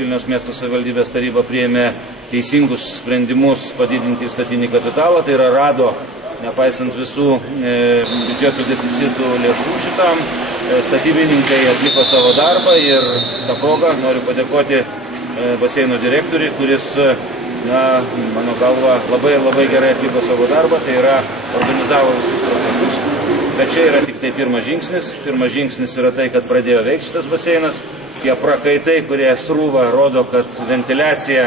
Vilniaus miesto savivaldybės taryba priėmė teisingus sprendimus padidinti įstatinį kapitalą, tai yra rado, nepaisant visų biudžeto deficitų, lėšų šitam. Statybininkai atliko savo darbą ir tą progą noriu padėkoti baseino direktoriui, kuris, mano galva, labai gerai atliko savo darbą, tai yra organizavo visus procesus. Bet čia yra tik tai pirmas žingsnis. Pirmas žingsnis yra tai, kad pradėjo veikti šitas baseinas. Tie prakaitai, kurie srūva, rodo, kad ventiliacija,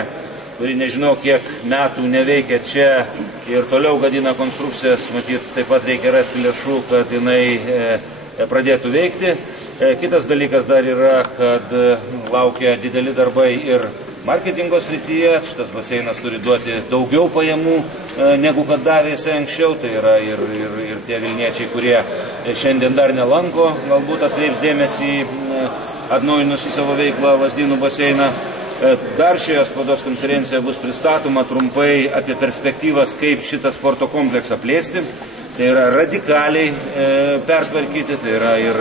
kuri nežinau kiek metų neveikia čia ir toliau gadina konstrukcijas, matyt, taip pat reikia rasti lėšų, kad jinai pradėtų veikti. Kitas dalykas dar yra, kad laukia dideli darbai ir marketingo srityje. Šitas baseinas turi duoti daugiau pajamų, negu kad davė jisai anksčiau. Tai yra ir tie vilniečiai, kurie šiandien dar nelanko, galbūt atkreips dėmesį į atnaujinusi savo veiklą Lazdynų baseiną. Dar šioje spaudos konferencijoje bus pristatoma trumpai apie perspektyvas, kaip šitą sporto kompleksą plėsti. Tai yra radikaliai pertvarkyti, tai yra ir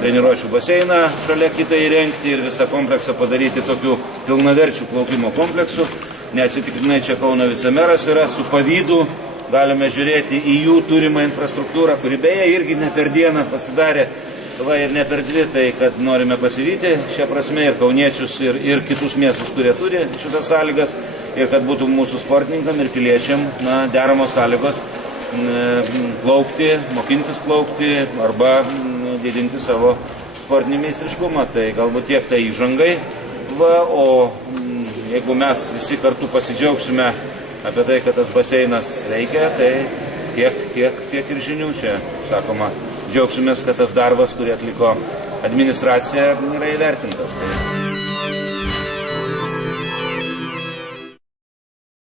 treniruočių baseiną šalia kitą įrengti ir visą kompleksą padaryti tokiu pilnaverčių plaukimo kompleksu. Neatsitiktinai čia Kauno vicemeras yra, su pavydu galime žiūrėti į jų turimą infrastruktūrą, kuri beje irgi ne per dieną pasidarė, ir ne per dvi, tai kad norime pasivyti šią prasme ir kauniečius, ir kitus miestus, kurie turi šitas sąlygas, ir kad būtų mūsų sportininkam ir piliečiam deramos sąlygos plaukti, mokintis plaukti arba didinti savo sportinį meistriškumą. Tai galbūt tiek tai įžangai. O jeigu mes visi kartu pasidžiaugsime apie tai, kad tas baseinas veikia, tai tiek ir žinių čia, sakoma, džiaugsimės, kad tas darbas, kurį atliko administracija, yra įvertintas.